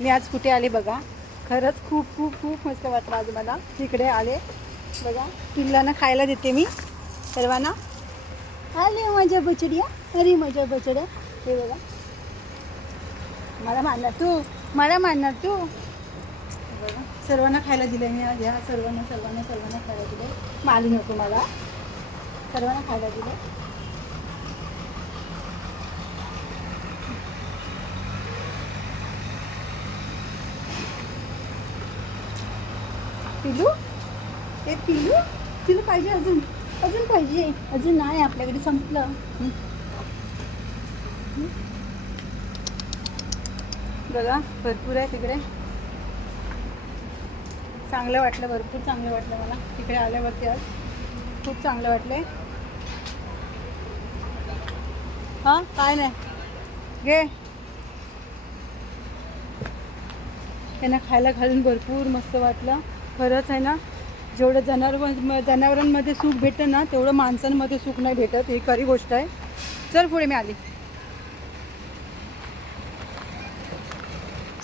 मी आज कुठे आले बघा? खरंच खूप खूप खूप मस्त वाटलं आज मला. तिकडे आले. बघा पिल्लांना खायला देते मी. सर्वांना. आले माझ्या बचड्या अरे माझ्या बचड्या हे बघा. मला मारणार तू. मला मारणार तू. बघा सर्वांना खायला दिलं मी आज. ह्या सर्वांना सर्वांना सर्वांना खायला दिलं मारू नको मला. सर्वांना खायला दिलं पिलू? ए पिलू? पिलू पाहिजे अजून? अजून पाहिजे. अजून नाही आपल्याकडे संपलं. बघा भरपूर आहे तिकडे. चांगलं वाटलं भरपूर चांगलं वाटलं मला. तिकडे आल्यावरती आज खूप चांगलं वाटले हां काय नाही. घे. त्यांना खायला घालून भरपूर मस्त वाटलं. खरंच आहे ना जेवढं जनावर जनावरांमध्ये सुख भेटतं ना तेवढं माणसांमध्ये सुख नाही भेटत. ही खरी गोष्ट आहे. चल पुढे मी आली.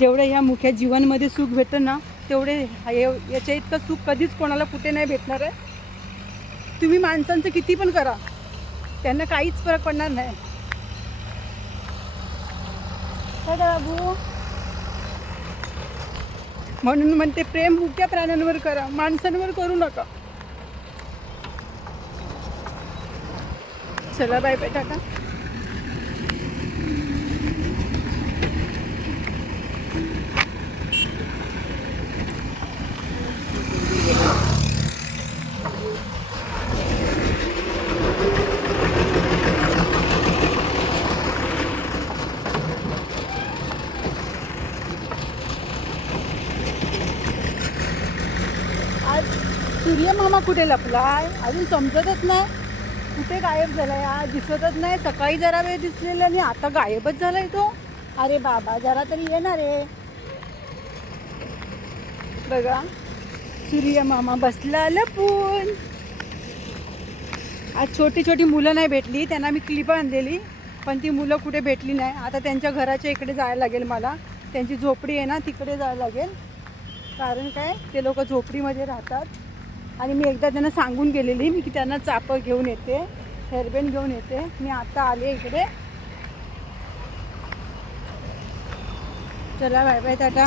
जेवढं ह्या मुख्या जीवांमध्ये सुख भेटतं ना तेवढे याच्या इतकं सुख कधीच कोणाला कुठे नाही भेटणार आहे. तुम्ही माणसांचं किती पण करा. त्यांना काहीच फरक पडणार नाही. बाबू. म्हणून म्हणते प्रेम मुक्या प्राण्यांवर करा माणसांवर करू नका. चला बाय बेटा आज सूर्यमामा कुठे लपलाय? अजून समजतच नाही. कुठे गायब झालाय? आज दिसतच नाही. सकाळी जरा वेळ दिसलेला आणि आता गायबच झालाय तो. अरे बाबा जरा तरी येणार आहे बघा सूर्यमामा बसला लपून. आज छोटी छोटी मुलं नाही भेटली. त्यांना मी क्लिप आणलेली. पण ती मुलं कुठे भेटली नाही. आता त्यांच्या घराच्या इकडे जायला लागेल मला. त्यांची झोपडी आहे ना तिकडे जायला लागेल. कारण काय? ते लोक झोपडीमध्ये राहतात. आणि मी एकदा त्यांना सांगून गेलेली मी की त्यांना चापं घेऊन येते हेअरबँड घेऊन येते. मी आता आले इकडे. चला बाय बाय टाटा.